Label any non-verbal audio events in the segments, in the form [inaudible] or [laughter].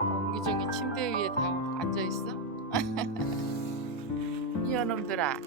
옹기종이 침대 위에 다 앉아 있어? [laughs] 이놈들아.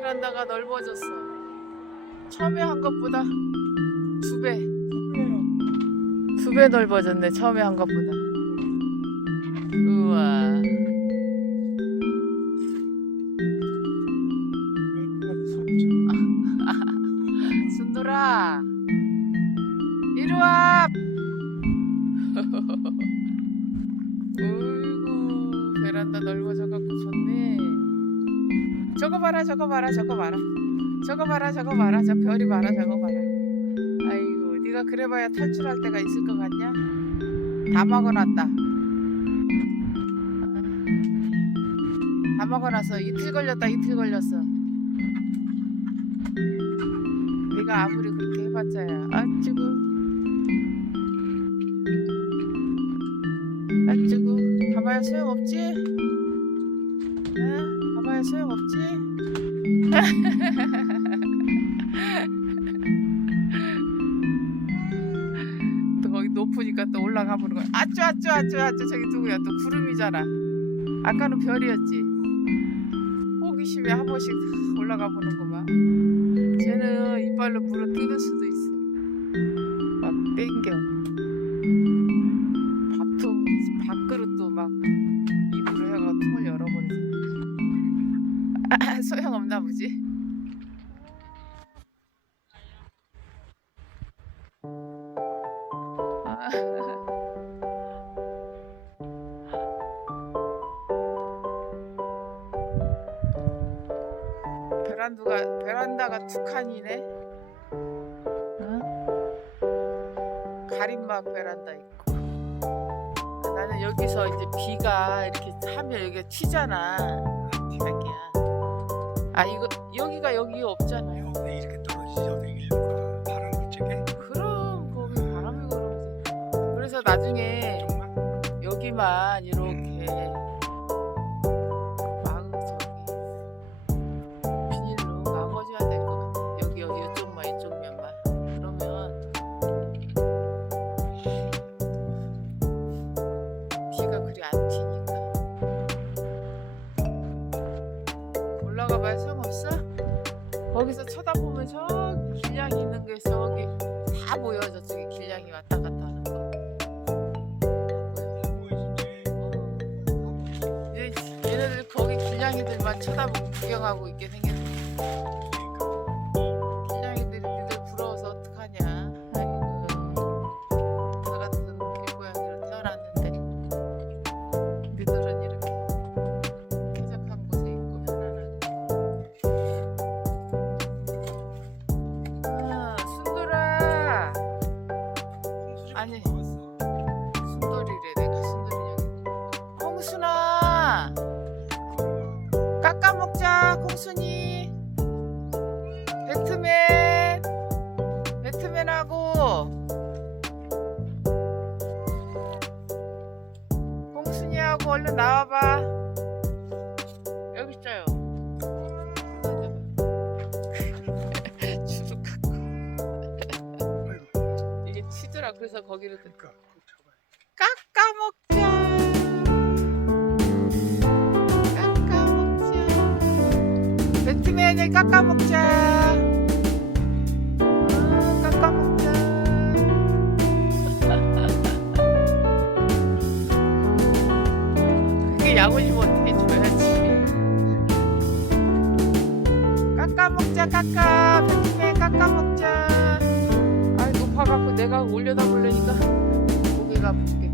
베란다가 넓어졌어. 처음에 한 것보다 두 배 두 배 넓어졌네 처음에 한 것보다 저거 봐라 저거 봐라 저거 봐라. 저거 봐라 저거 봐라. 저 별이 봐라 저거 봐라. 아이고 네가 그래봐야 탈출할 때가 있을 것 같냐? 다 먹어놨다. 다 먹어놔서 이틀 걸렸다 이틀 걸렸어. 네가 아무리 그렇게 해봤자야. 아찌고. 아찌고 가봐야 소용없지? 또 거기 높으니까 또 올라가 보는 거야. 아쭈 아쭈 아쭈 아쭈. 저기 누구야? 또 구름이잖아. 아까는 별이었지. 호기심에 한 번씩 올라가 보는구만 쟤는 이빨로 물어 뜯을 수도 있어. 막 땡겨 [laughs] 소용없나 보지 아. 베란다가 베란다가 두 칸이네. 응? 가림막 베란다 있고. 나는 여기서 이제 비가 이렇게 하면 여기가 튀잖아. 아 이거 여기가 여기 없잖아. 왜 이렇게 떨어지죠? 이유가 바람 쪽에 그럼 거기 바람이 그러지. 그래서 나중에 정말 여기만 이렇 거기서 쳐다보면 저기 길냥이 있는 게 저기 다 보여 저쪽에 길냥이 왔다 갔다 하는 거. 얘네들 거기 길냥이들만 쳐다보고 구경하고 있게 생겼네. 배트맨하고. 콩순이하고 얼른 나와봐. 여기 있어요. [laughs] 주룩 갖고. 이게 치더라. 그래서 거기를 그러니까. 꼭 잡아야 깎아 먹자. 깎아 먹자. 배트맨을 깎아 먹자 먹자 깎아. 배트맨 깎아 먹자. 아이 높아갖고 내가 올려다 보려니까. 고개가 아프겠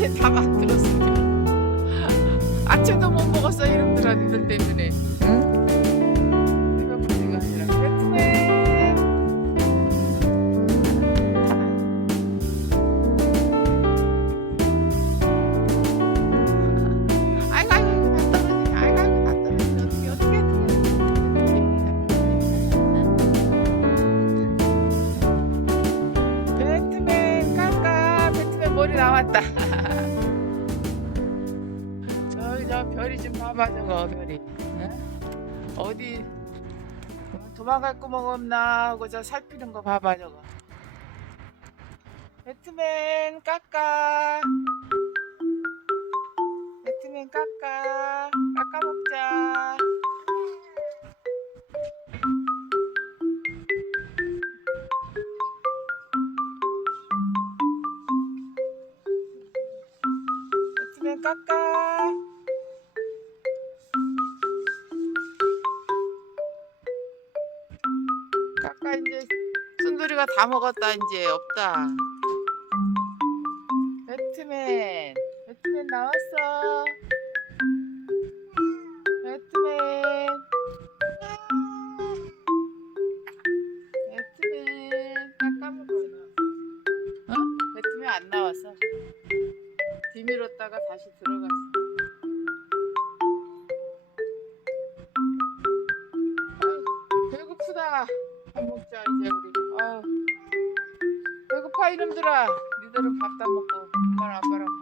이제 다 만들었어요. 아침도 못 먹었어 이놈들한테 때문에. 응? 봐봐 저거 별이 응? 어디 도망갈 구멍 없나 하고 저 살피는 거 봐봐 저거. 배트맨 깎아. 배트맨 깎아. 깎아 먹자. 배트맨 깎아 순돌이가 다 먹었다 이제 없다. 배트맨 배트맨 나왔어. 배트맨. 배트맨. 깎아 먹어. 어? 배트맨 안 나왔어. 뒤밀었다가 다시 들어갔어. 아유, 배고프다. 밥 먹자 이제 이놈들아. 니들은 밥도 안 먹고 엄마랑 아빠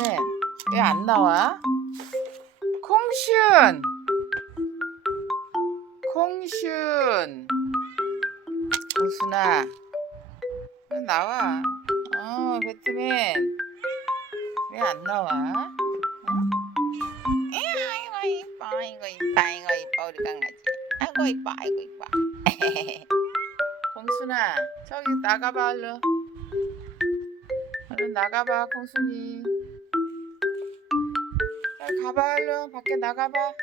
배트맨 왜안 나와? 콩슌 콩슌 공순아. 너 나와? 어 배트맨. 왜 안 나와? 어? 아이고 이뻐 아이고 이뻐 아이고 이뻐 우리 강아지. 아이고 이뻐 아이고 이뻐. [laughs] 공순아 저기 나가봐 얼른. 얼른 나가봐 빨리 얼른 밖에 나가봐